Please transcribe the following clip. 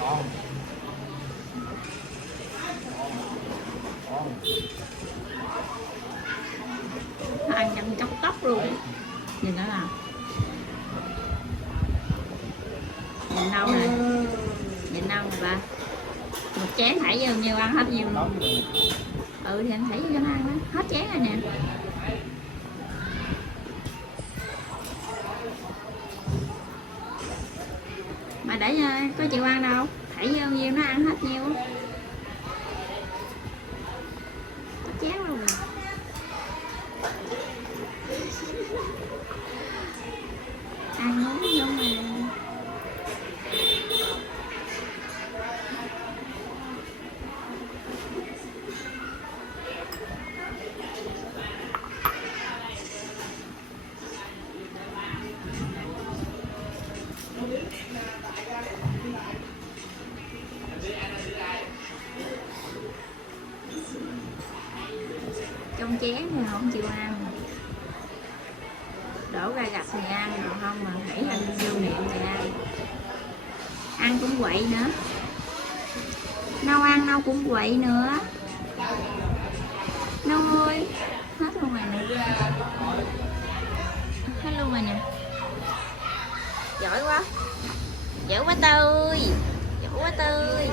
Ngon. Ăn trong chốc tóc luôn. Nhìn nó nào. Nhìn đâu nè. Nhìn đâu nè ba. Một chén thảy vô nhiêu ăn hết nhiêu luôn. Ừ thì anh thảy vô cho nó ăn đó. Hết chén rồi nè. Mà để có chịu ăn đâu. Thảy vô nhiêu nó ăn hết nhiêu. Hết chén luôn rồi. Ăn uống giống mà. Trong chén thì không chịu ăn, đổ ra gạch thì ăn, còn không mà thảy lên vô miệng thì ăn. Ăn cũng quậy nữa, nâu ăn nâu cũng quậy nữa. Nâu ơi, hết luôn rồi nè, hết luôn rồi nè. Giỏi quá, giỏi quá Tươi, giỏi quá Tươi.